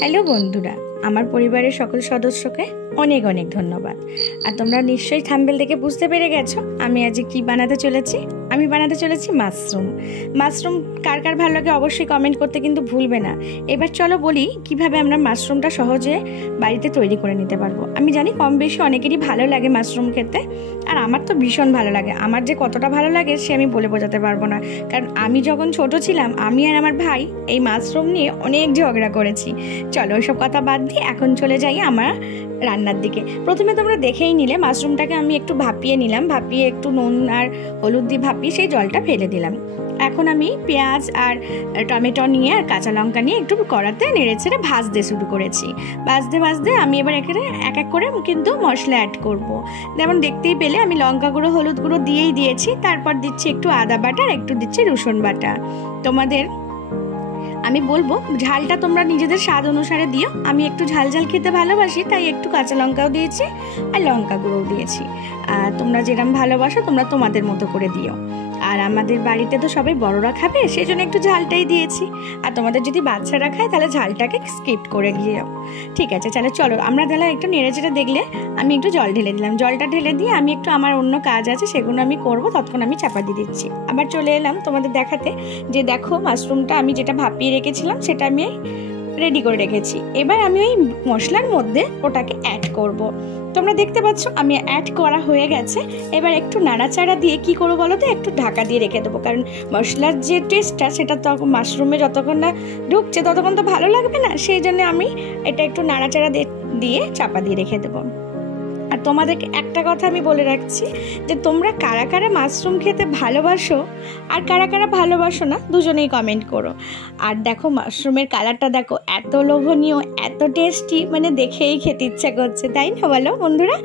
Hello বন্ধুরা, আমার পরিবারের সকল সদস্যকে অনেক অনেক ধন্যবাদ। আর তোমরা নিশ্চয়ই থাম্বনেল দেখে বুঝতে পেরে গেছো আমি আজ কি বানাতে চলেছি। আমি বানাতে চলেছি মাশরুম। কার কার ভালো লাগে অবশ্যই কমেন্ট করতে কিন্তু ভুলবে না। এবার চলো বলি কিভাবে আমরা মাশরুমটা সহজে বাড়িতে তৈরি করে নিতে পারবো। আমি জানি কম বেশি অনেকেরই ভালো লাগে মাশরুম খেতে, আর আমার তো ভীষণ ভালো লাগে। আমার যে কতটা ভালো লাগে সে আমি বলে বোঝাতে পারবো না, কারণ আমি যখন ছোট ছিলাম আমি আর আমার ভাই এই মাশরুম নিয়ে অনেক ঝগড়া করেছি। চলো ওইসব কথা বাদ দিয়ে এখন চলে যাই আমার রান্নার দিকে। প্রথমে তোমরা দেখেই নিলে মাশরুমটাকে আমি একটু ভাপিয়ে নিলাম, ভাপিয়ে একটু নুন আর হলুদ দিয়ে ভাপিয়ে সেই জলটা ফেলে দিলাম। এখন আমি পেঁয়াজ আর টমেটো নিয়ে আর কাঁচা লঙ্কা নিয়ে একটু কড়াতে নেড়ে ছেড়ে ভাজতে শুরু করেছি। ভাজতে আমি এবার এখানে এক এক করে কিন্তু মশলা অ্যাড করব। যেমন দেখতেই পেলে আমি লঙ্কা গুঁড়ো হলুদ গুঁড়ো দিয়েই দিয়েছি, তারপর দিচ্ছি একটু আদা বাটা আর একটু দিচ্ছি রসুন বাটা। তোমাদের আমি বলবো ঝালটা তোমরা নিজেদের স্বাদ অনুসারে দিও। আমি একটু ঝাল ঝাল খেতে ভালোবাসি, তাই একটু কাঁচা লঙ্কাও দিয়েছি আর লঙ্কা গুঁড়োও দিয়েছি। আর তোমরা যেরকম ভালোবাসো তোমরা তোমাদের মতো করে দিও। আর আমাদের বাড়িতে তো সবাই বড়রা খাবে, সেই জন্য একটু ঝালটাই দিয়েছি। আর তোমাদের যদি বাচ্চারা খায় তাহলে ঝালটাকে স্কিপ করে গিয়েও। ঠিক আছে, চলো আমরা তাহলে একটু নেড়ে চেড়ে দেখলে আমি একটু জল ঢেলে দিলাম। জলটা ঢেলে দিয়ে আমি একটু আমার অন্য কাজ আছে সেগুলো আমি করবো, ততক্ষণ আমি চাপা দিয়ে দিচ্ছি। আবার চলে এলাম তোমাদের দেখাতে যে দেখো মাশরুমটা আমি যেটা ভাপিয়ে রেখেছিলাম সেটা আমি রেডি করে রেখেছি। এবার আমি ওই মশলার মধ্যে ওটাকে অ্যাড করব। তোমরা দেখতে পাচ্ছ আমি অ্যাড করা হয়ে গেছে। এবার একটু নাড়াচাড়া দিয়ে কি করবো বলো তো, একটু ঢাকা দিয়ে রেখে দেবো, কারণ মশলার যে টেস্টটা সেটা তো মাশরুমে যতক্ষণ না ঢুকছে ততক্ষণ তো ভালো লাগবে না। সেই জন্য আমি এটা একটু নাড়াচাড়া দিয়ে চাপা দিয়ে রেখে দেবো। আর তোমাদেরকে একটা কথা আমি বলে রাখছি যে তোমরা কারা কারা মাশরুম খেতে ভালোবাসো আর কারা কারা ভালোবাসো না দুজনেই কমেন্ট করো। আর দেখো মাশরুমের কালারটা দেখো, এত লোভনীয়, এত টেস্টি, মানে দেখেই খেতে ইচ্ছা করছে, তাই না বলো বন্ধুরা?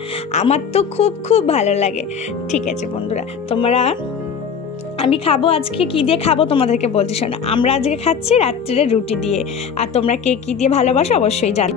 আমার তো খুব খুব ভালো লাগে। ঠিক আছে বন্ধুরা, তোমরা আমি খাবো আজকে কি দিয়ে খাবো তোমাদেরকে বলতে শোনো। আমরা আজকে খাচ্ছি রাত্রে রুটি দিয়ে। আর তোমরা কে কি দিয়ে ভালোবাসো অবশ্যই জানো।